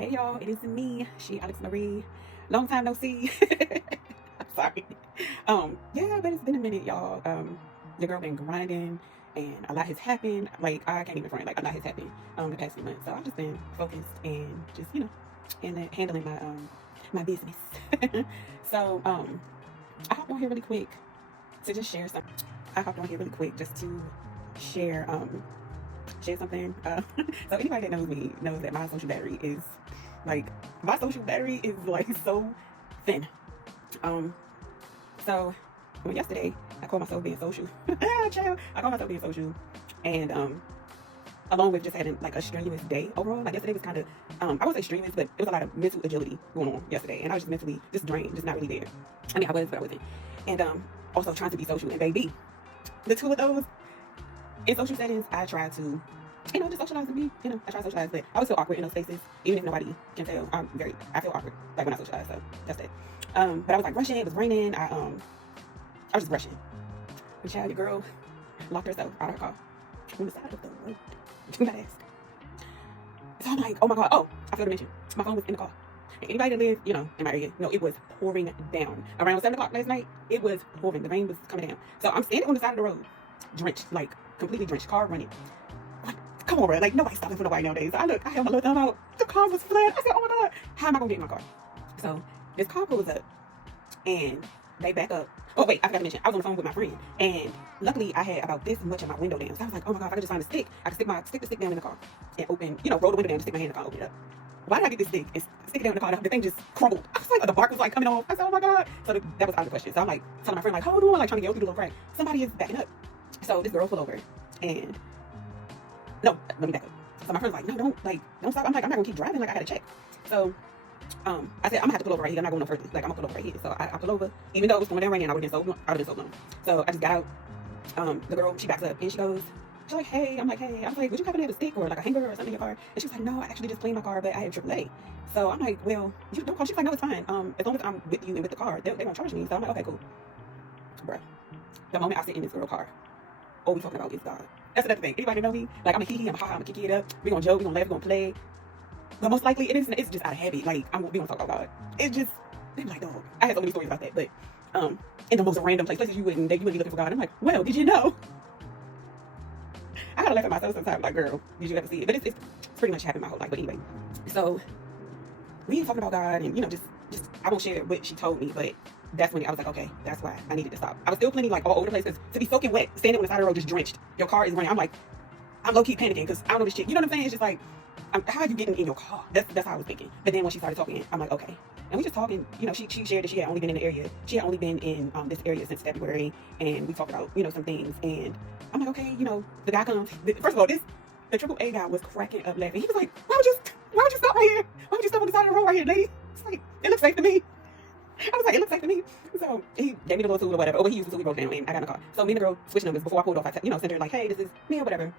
Hey y'all, it is me, she Alex Marie. Long time no see. I'm sorry. Yeah, but it's been a minute, y'all. Your girl been grinding and a lot has happened. Like I can't even front, like a lot has happened the past few months. So I've just been focused and just, handling my my business. So I hopped on here really quick to just share something. I hopped on here really quick just to share share something. So anybody that knows me knows that my social battery is like so thin. Um, so yesterday I called myself being social. Child, I called myself being social, and along with just having like a strenuous day overall. Like yesterday was kind of I won't say strenuous, but it was a lot of mental agility going on yesterday, and I was just mentally just drained, just not really there. I mean, I was, but I wasn't. And also trying to be social, and baby, the two of those in social settings, I try to just socialize with me. I try to socialize, but I always feel awkward in those spaces, even if nobody can tell. I feel awkward like when I socialize, so that's it. But I was like rushing. It was raining. I was just rushing. But child, your girl locked herself out of her car on the side of the road. Do not ask. So I'm like, oh my god. Oh, I failed to mention, my phone was in the car. And anybody that lives, in my area, it was pouring down around 7 o'clock last night. It was pouring. The rain was coming down. So I'm standing on the side of the road, drenched, like completely drenched, car running. Like, come on, bro. Like, nobody's stopping for nobody nowadays. I held my little thumb out. The car was flat. I said, oh my God, how am I going to get in my car? So this car pulls up and they back up. Oh, wait, I forgot to mention, I was on the phone with my friend. And luckily, I had about this much of my window down. So I was like, oh my God, if I could just find a stick, I could stick the stick down in the car and open, roll the window down and stick my hand in the car and open it up. Why did I get this stick and stick it down in the car? The thing just crumbled. I was like, the bark was like coming off. I said, oh my God. So that was out of the question. So I'm like telling my friend, like, hold on, like trying to get through the little crack. Somebody is backing up. So this girl pulled over and no, let me back up. So my friend's like, no, don't stop. I'm like, I'm not gonna keep driving. Like, I gotta check. So, I said, I'm gonna have to pull over right here. I'm not going no further. Like, I'm gonna pull over right here. So I pull over, even though it was going down raining, I would have been so blown. So I just got out. The girl, she backs up and she's like, hey. I'm like, hey. I was like, would you happen to have a stick or like a hanger or something in your car? And she was like, no, I actually just cleaned my car, but I have AAA. So I'm like, well, you don't call. She's like, no, it's fine. As long as I'm with you and with the car, they won't charge me. So I'm like, okay, cool. Bruh. The moment I sit in this girl car, all we talking about is God. That's another thing. Anybody know me? Like, I'm a hee, I'm a ha, I'm a kiki it up. We gonna joke, we gonna laugh, we gonna play. But most likely, it's just out of habit. Like, we gonna talk about God. It's just, they be like, dog. I had so many stories about that. But in the most random places you wouldn't be looking for God. I'm like, well, did you know? I gotta laugh at myself sometimes. Like, girl, did you ever see it? But it's pretty much happened my whole life. But anyway, so we talking about God, and just I won't share what she told me, but that's when I was like, okay, that's why I needed to stop. I was still plenty like all over the place because to be soaking wet, standing on the side of the road just drenched, your car is running. I'm low key panicking because I don't know this chick. You know what I'm saying? It's just like, how are you getting in your car? That's how I was thinking. But then when she started talking, I'm like, okay. And we just talking. She shared that she had only been in the area. She had only been in this area since February, and we talked about some things. And I'm like, okay, the guy comes. First of all, the AAA guy was cracking up laughing. He was like, why would you stop right here? Why would you stop on the side of the road right here, lady? It's like, it looks safe to me. I was like, it looks safe to me. So he gave me the little tool or whatever. Or he used the tool, we broke down and I got in the car. So me and the girl switched numbers before I pulled off. I sent her like, hey, this is me or whatever.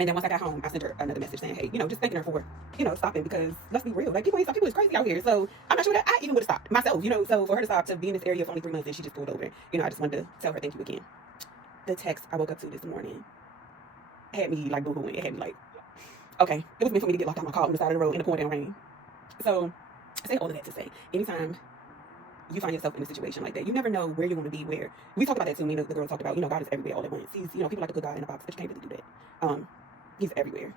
And then once I got home, I sent her another message saying, hey, just thanking her for, stopping because let's be real. Like, people ain't stop. People is crazy out here. So I'm not sure that I even would have stopped myself, So for her to stop to be in this area for only 3 months and she just pulled over, I just wanted to tell her thank you again. The text I woke up to this morning had me like boo-hooing. It had me like, okay, it was meant for me to get locked out my car on the side of the road in the pouring down rain. So I say all of that to say, anytime you find yourself in a situation like that, you never know where you're going to be. Where we talked about that too. Me and the girl talked about, God is everywhere all at once. He's, people like to put God in a box, but you can't really do that. He's everywhere,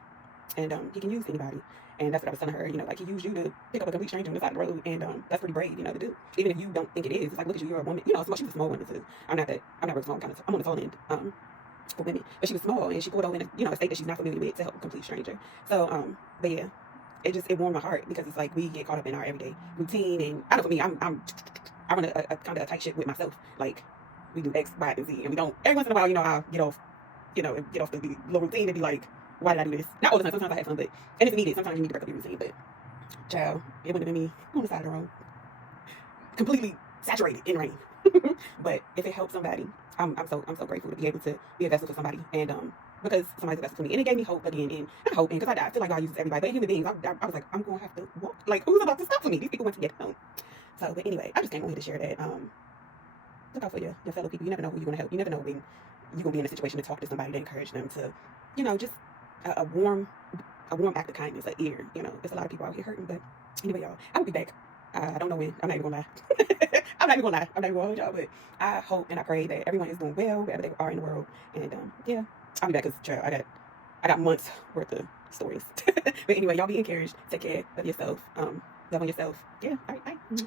and he can use anybody. And that's what I was telling her. Like, he used you to pick up a complete stranger on the side of the road, and that's pretty brave, to do. Even if you don't think it is, it's like, look at you, you're a woman. She's a small woman too. I'm not very small, I'm on the tall end. For women, but she was small and she pulled over in a state that she's not familiar with to help a complete stranger. So, but yeah, it warmed my heart because it's like we get caught up in our everyday routine, and I know for me, I run a kind of a tight ship with myself. Like, we do X, Y, and Z, and we don't. Every once in a while, I'll get off, get off the little routine and be like, why did I do this? Not all the time. Sometimes I have fun, and if needed, sometimes you need to break up your routine. But child, it wouldn't have been me on the side of the road, completely saturated in rain. But if it helps somebody, I'm so grateful to be able to be a vessel for somebody, and because somebody's a vessel for me, and it gave me hope again, and not hope, because I feel like God uses everybody, but human beings, I was like, I'm gonna have to walk. Like, who's about to stop for me? These people want to get home. So, but anyway, I just came on here to share that. Look out for your fellow people. You never know who you're gonna help. You never know when you're gonna be in a situation to talk to somebody to encourage them to, just a warm a warm act of kindness, an ear. You know, there's a lot of people out here hurting. But anyway, y'all, I will be back. I don't know when. I'm not even gonna lie. I'm not even gonna lie. I'm not even gonna hold y'all. But I hope and I pray that everyone is doing well wherever they are in the world. And yeah, I'll be back because I got months worth of stories. But anyway, y'all be encouraged. Take care of yourself. Love on yourself. Yeah. All right. Bye.